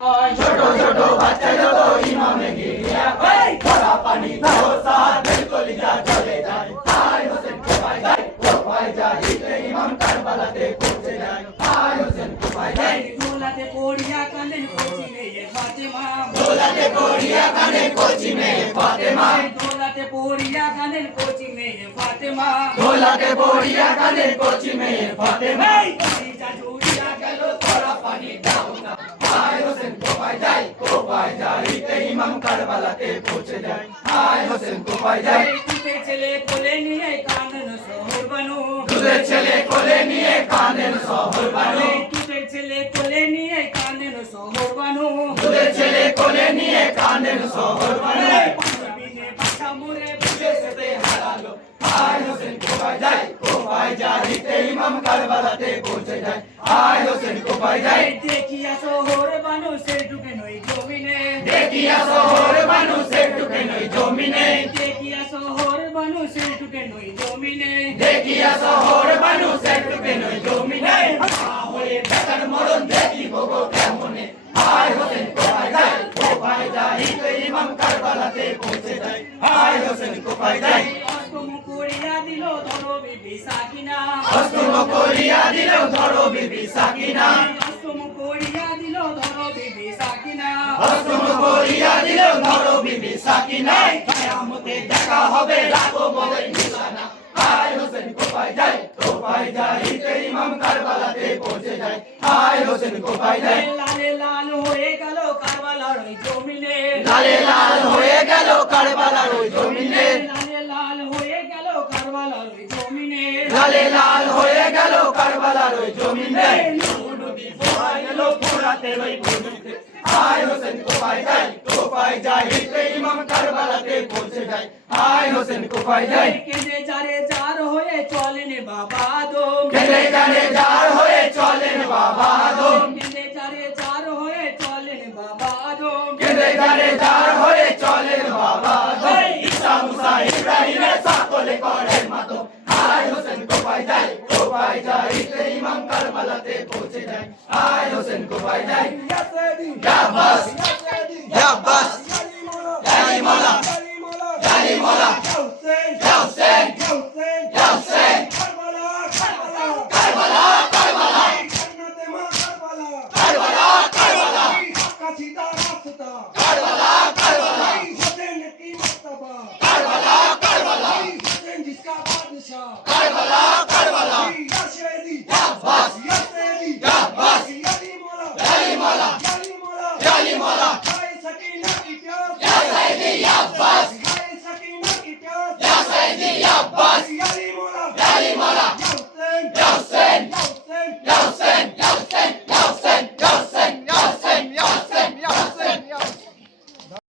ছোট ছোট বাচ্চা যত ইমামে গিয়া খরা পানি ধোসা দিল কলিজা চলে যায় হায় হোসেন কোপায় যায় কোপায় যায় ইমাম কারবালাতে পৌঁছে যায় হায় হোসেন কোপায় যায় দোলাতে পড়িয়া কাঁদেন কোচি মেয়ে ফাতেমা দোলাতে পড়িয়া কাঁদে কোচি মেয়ে ফাতেমা দোলাতে পড়িয়া কাঁদেন কোচি মেয়ে ফাতেমা দোলাতে পড়িয়া কাঁদে কোচি মেয়ে ফাতেমা কলিজা জুড়িয়া গেল খরা পানি দাও না হায় হোসেন কোপায় যায় ইমাম কারবালাতে পৌঁছে যায় হায় হোসেন কোপায় যায় দুধের ছেলে কোলে নিয়ে কাঁদেন শহর বানু দুধের ছেলে কোলে নিয়ে কাঁদেন শহর বানু দুধের ছেলে কোলে নিয়ে কাঁদেন শহর বানু দুধের ছেলে কোলে নিয়ে কাঁদেন শহর বানু পাঞ্জাবিনে বাসা মুরে সেতে হারালো হায় হোসেন কোপায় যায় ইমাম কারবালাতে পৌঁছে যায় হায় হোসেন কোপায় যায় দেখিয়া শহর বানু সে ঢুকে নই জমিনে দেখিয়া শহর বানু সে ঢুকে নই জমিনে দেখিয়া শহর বানু সে ঢুকে নই জমিনে দেখিয়া শহর বানু সে ঢুকে নই জমিনে হয়ে বেকার মরণ দেখিব গো কেমনে হায় হোসেন কোপায় যায় ইমাম কারবালাতে পৌঁছে যায় হায় হোসেন কোপায় যায় অষ্টম করিয়া দিল ধরো বিবি সাকিনা অষ্টম করিয়া দিল ধরো বিবি সাকিনা অষ্টম করিয়া দিল ধরো বিবি সাকিনা অষ্টম করিয়া দিল ধরো বিবি সাকিনা কিয়ামতে দেখা হবে রাখো বলে নিশানা হায় হোসেন কোপায় যায় ইমাম কারবালাতে পৌঁছে যায় হায় হোসেন কোপায় যায় লালে লাল হয়ে গেল কারবালার ওই জমিনে লালে লাল হয়ে গেল কারবালার ওই জমিনে লালে লাল হয়ে গেল কারবালার ওই জমিনে লালে লাল হয়ে গেল কারবালার ওই জমিনে নদী বয়ে গেল ফোরাতের ওই বুদুতে হায় হোসেন কোপায় যায় ইমাম কারবালাতে পৌঁছে যায় হায় হোসেন কোপায় যায় কেঁদে যারে যার হয়ে চলেন বাবা আদম কেঁদে জানে যার হয়ে চলেন বাবা আদম কেঁদে যারে যার হয়ে চলেন বাবা আদম কেঁদে জানে যার হয়ে চলেন বাবা আদম ঈসা মুসা ইব্রাহিমের সকলে করেন মাতম হায় হোসেন কোপায় যায় ইমাম কারবালাতে পৌঁছে যায় হায় হোসেন কোপায় যায় ইয়া বাস ইয়া বাস জালি মালা ইয়া হুসেন কারবালা জালি মালা ইয়া সাইদি ইয়া বাস ইয়া সাইদি ইয়া বাস জালি মালা